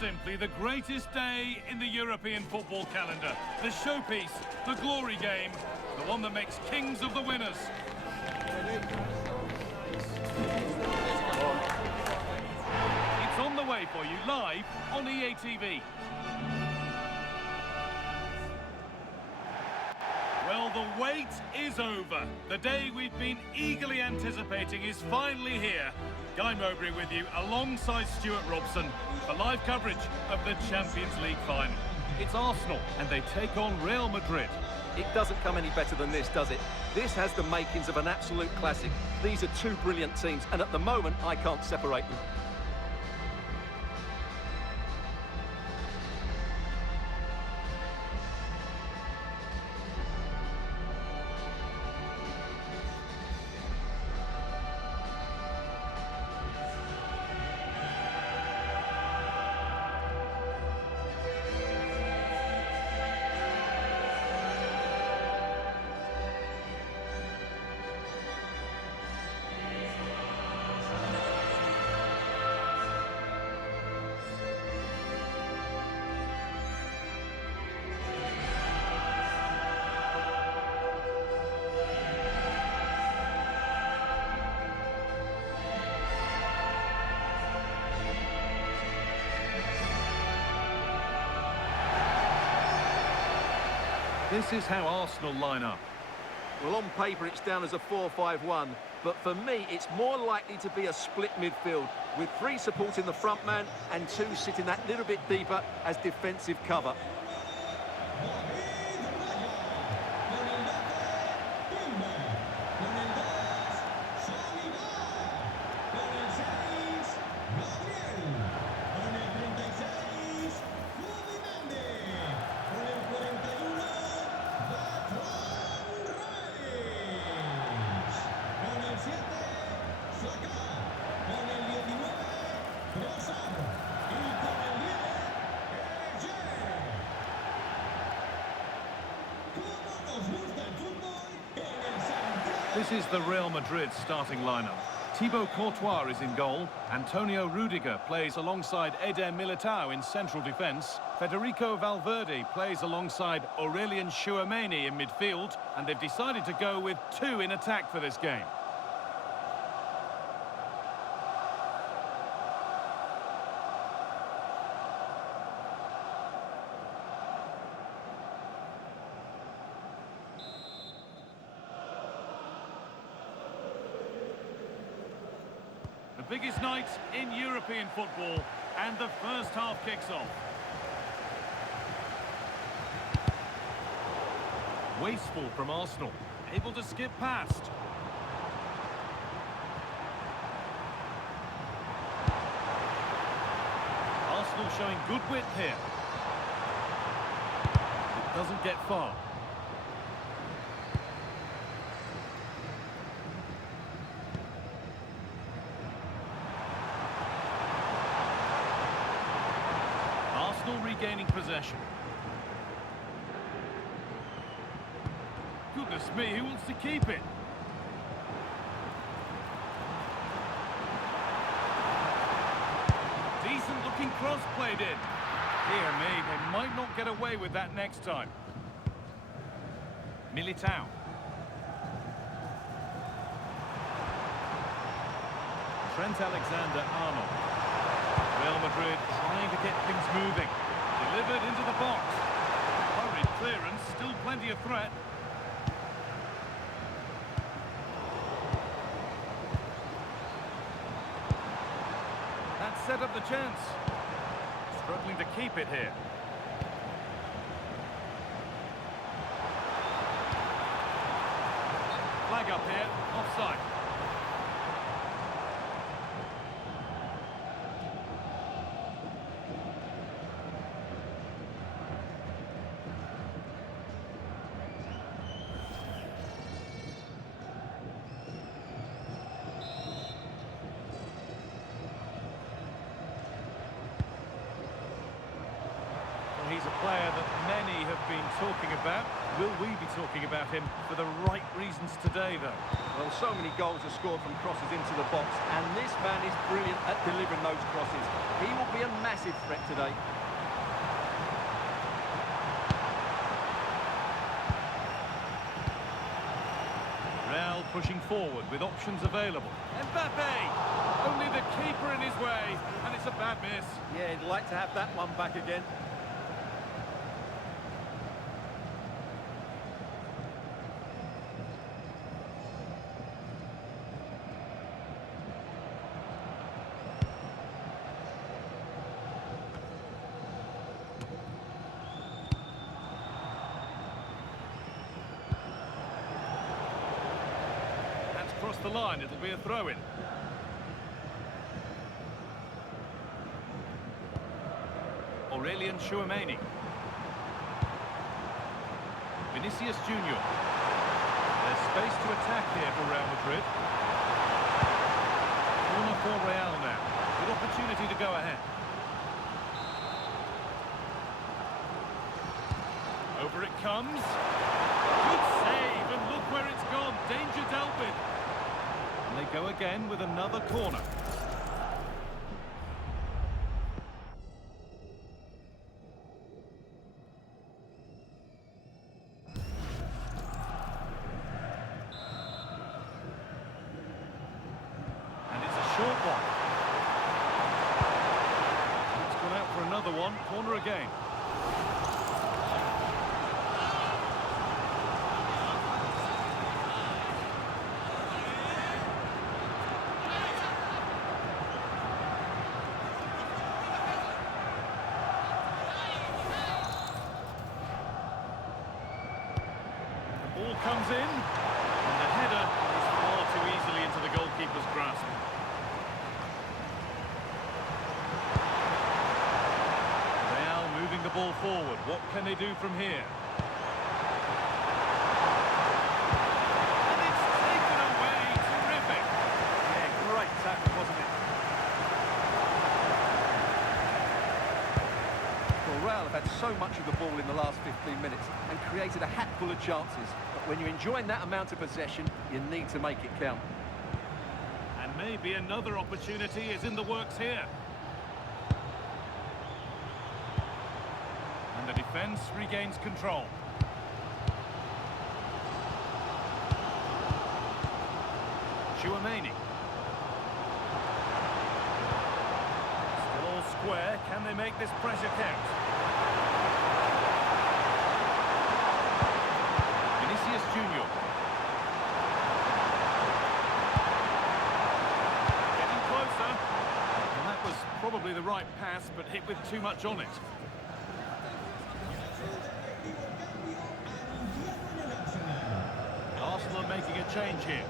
simply the greatest day in the European football calendar. The showpiece, the glory game, the one that makes kings of the winners. It's on the way for you live on EA TV. Well, the wait is over. The day we've been eagerly anticipating is finally here. Guy Mowbray with you alongside Stuart Robson for live coverage of the Champions League Final. It's Arsenal and they take on Real Madrid. It doesn't come any better than this, does it? This has the makings of an absolute classic. These are two brilliant teams and at the moment I can't separate them. This is how Arsenal line up. Well, on paper it's down as a 4-5-1, but for me it's more likely to be a split midfield, with 3 supporting the front man and 2 sitting that little bit deeper as defensive cover. This is the Real Madrid starting lineup. Thibaut Courtois is in goal. Antonio Rudiger plays alongside Eder Militao in central defence. Federico Valverde plays alongside Aurelien Tchouameni in midfield. And they've decided to go with 2 in attack for this game. The biggest night in European football, and the first half kicks off. Wasteful from Arsenal, able to skip past. Arsenal showing good width here. It doesn't get far. Regaining possession. Goodness me, who wants to keep it? Decent looking cross played in. Dear me, they might not get away with that next time. Militao. Trent Alexander-Arnold. Real Madrid trying to get things moving. Delivered into the box. Hurried clearance, still plenty of threat. That set up the chance. Struggling to keep it here. Flag up here, offside. he's a player that many have been talking about. Will we be talking about him for the right reasons today, though? Well, so many goals are scored from crosses into the box, and this man is brilliant at delivering those crosses. He will be a massive threat today. Real pushing forward with options available. Mbappe! Only the keeper in his way, and it's a bad miss. Yeah, he'd like to have that one back again. Across the line, it'll be a throw-in. Aurelian Tchouameni. Vinicius Junior. There's space to attack here for Real Madrid. Corner for Real now. Good opportunity to go ahead. Over it comes. Good save, and look where it's gone. Danger dealt with. And they go again with another corner. And it's a short one. It's gone out for another one. Corner again. Ball comes in, and the header is far too easily into the goalkeeper's grasp. Real moving the ball forward. What can they do from here? And it's taken away. Terrific. Yeah, great tackle, wasn't it? Well, Real have had so much of the ball in the last 15 minutes and created a hatful of chances. But when you're enjoying that amount of possession, you need to make it count. And maybe another opportunity is in the works here. And the defence regains control. Tchouameni. Still all square. Can they make this pressure count? Vinicius Junior. Getting closer. And that was probably the right pass, but hit with too much on it. Arsenal are making a change here.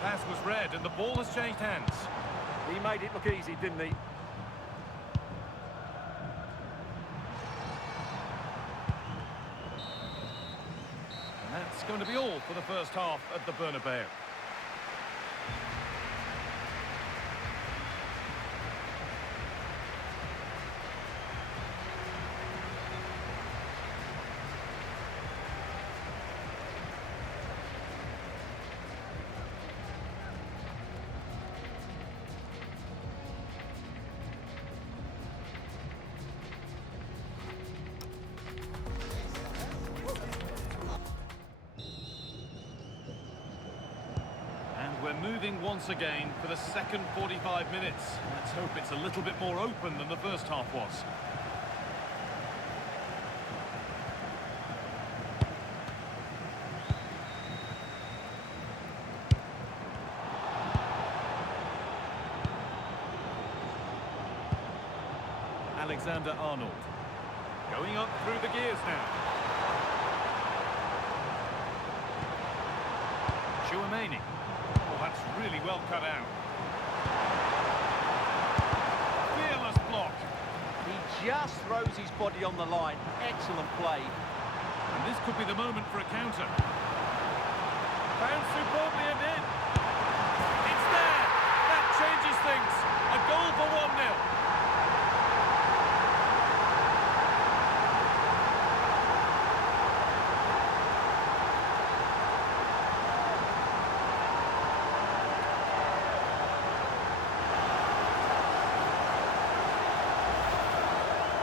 Pass was read and the ball has changed hands. He made it look easy, didn't he? And that's going to be all for the first half at the Bernabéu. We're moving once again for the second 45 minutes. Let's hope it's a little bit more open than the first half was. Alexander-Arnold. Going up through the gears now. Chouameni. Oh, that's really well cut out. Fearless block. He just throws his body on the line. Excellent play. And this could be the moment for a counter. Found superbly and in. It's there. That changes things. A goal for 1-0.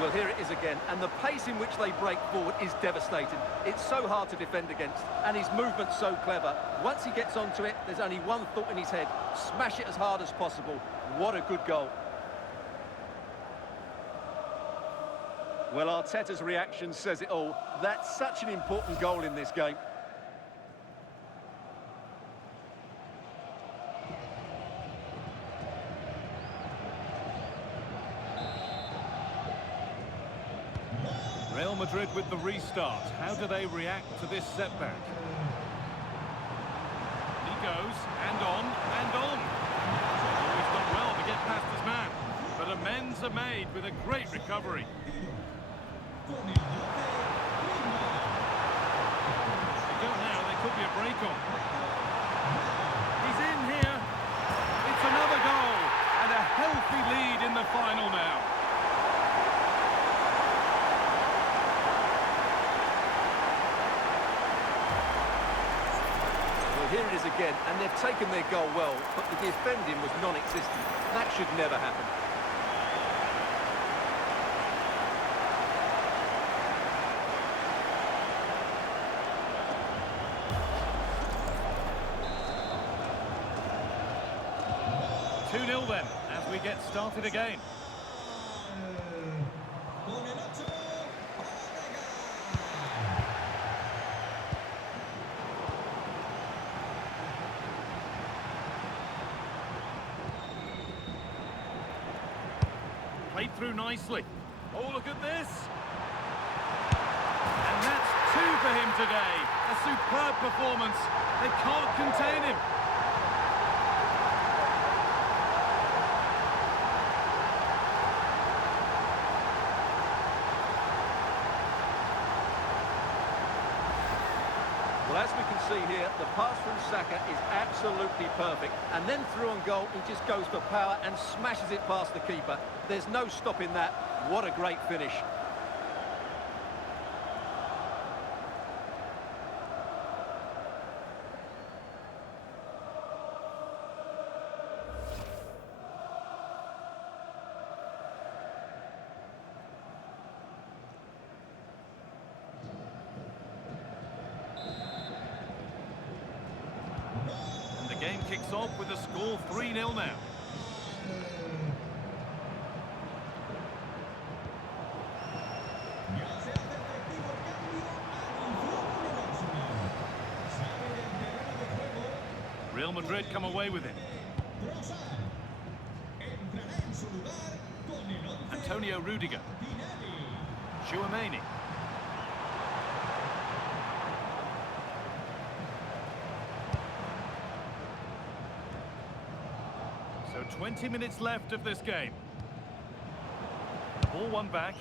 Well, here it is again, and the pace in which they break forward is devastating. It's so hard to defend against, and his movement's so clever. Once he gets onto it, there's only one thought in his head: smash it as hard as possible. What a good goal. Well, Arteta's reaction says it all. That's such an important goal in this game. Real Madrid with the restart. How do they react to this setback? He goes, and on, and on. Always done well to get past his man. But amends are made with a great recovery. They go now, there could be a break on. He's in here. It's another goal. And a healthy lead in the final now. Here it is again, and they've taken their goal well, but the defending was non-existent. That should never happen. Two 2-0 then, as we get started again. Played through nicely. Oh, look at this. And that's 2 for him today. A superb performance. They can't contain him. Well, as we can see here, the pass from Saka is absolutely perfect. And then through on goal, he just goes for power and smashes it past the keeper. There's no stopping that. What a great finish. And the game kicks off with a score 3-0 now. Real Madrid come away with it. Antonio Rudiger. Chouameni. So 20 minutes left of this game. Ball one back.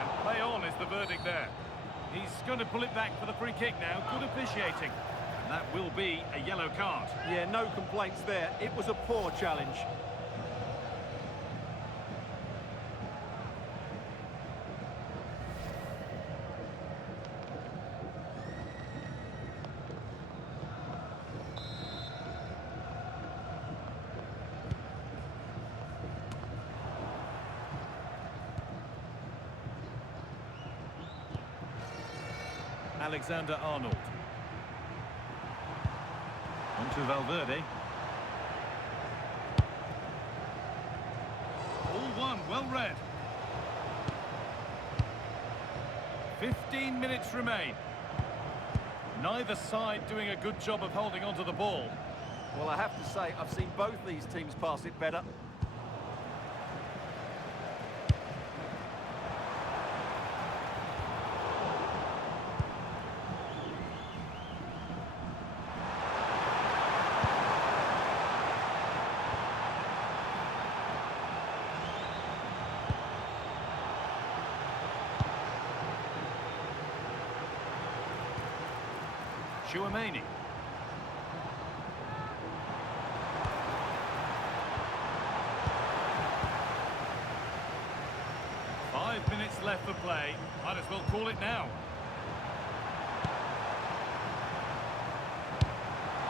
And play on is the verdict there. He's going to pull it back for the free kick now. Good officiating. And that will be a yellow card. Yeah, no complaints there. It was a poor challenge. Alexander-Arnold. On to Valverde. All one, well read. 15 minutes remain. Neither side doing a good job of holding onto the ball. Well, I have to say, I've seen both these teams pass it better. Tchouaméni. Five minutes left for play. Might as well call it now.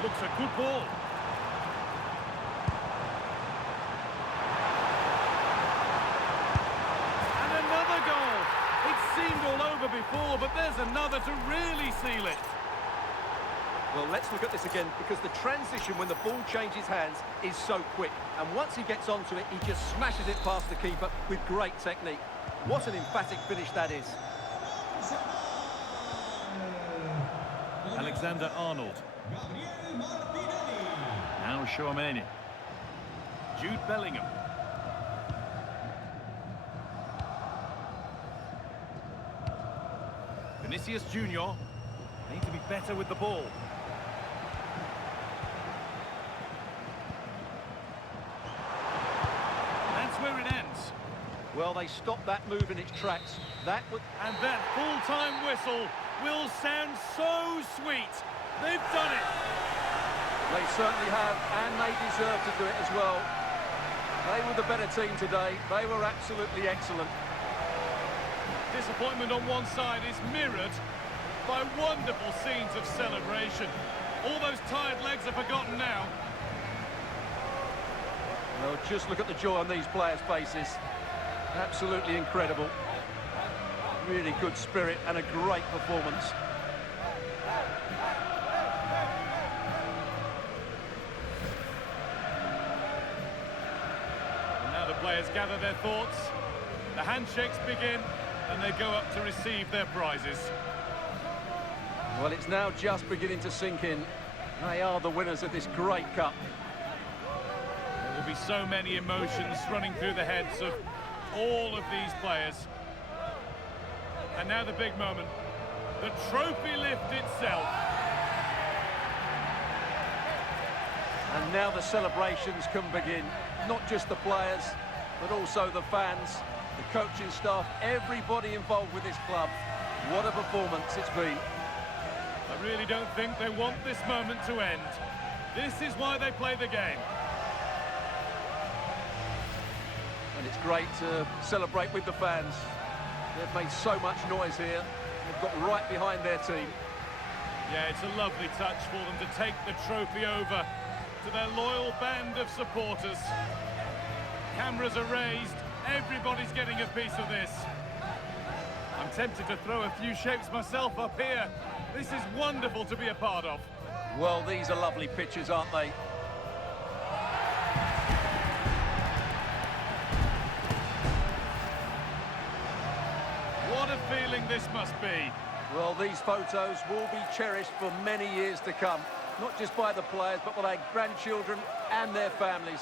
Looks a good ball. And another goal. It seemed all over before, but there's another to really seal it. Well, let's look at this again, because the transition when the ball changes hands is so quick. And once he gets onto it, he just smashes it past the keeper with great technique. What an emphatic finish that is. Alexander-Arnold. Now Tchouaméni. Jude Bellingham. Vinicius Junior. Need to be better with the ball. That's where it ends. Well, they stopped that move in its tracks. And that full-time whistle will sound so sweet. They've done it. They certainly have, and they deserve to do it as well. They were the better team today. They were absolutely excellent. Disappointment on one side is mirrored by wonderful scenes of celebration. All those tired legs are forgotten now. Well, just look at the joy on these players' faces. Absolutely incredible. Really good spirit and a great performance. And now the players gather their thoughts. The handshakes begin, and they go up to receive their prizes. Well, it's now just beginning to sink in. They are the winners of this great cup. There will be so many emotions running through the heads of all of these players. And now the big moment, the trophy lift itself. And now the celebrations can begin. Not just the players, but also the fans, the coaching staff, everybody involved with this club. What a performance it's been. I really don't think they want this moment to end. This is why they play the game. And it's great to celebrate with the fans. They've made so much noise here. They've got right behind their team. Yeah, it's a lovely touch for them to take the trophy over to their loyal band of supporters. Cameras are raised. Everybody's getting a piece of this. I'm tempted to throw a few shapes myself up here. This is wonderful to be a part of. Well, these are lovely pictures, aren't they? What a feeling this must be. Well, these photos will be cherished for many years to come. Not just by the players, but by their grandchildren and their families.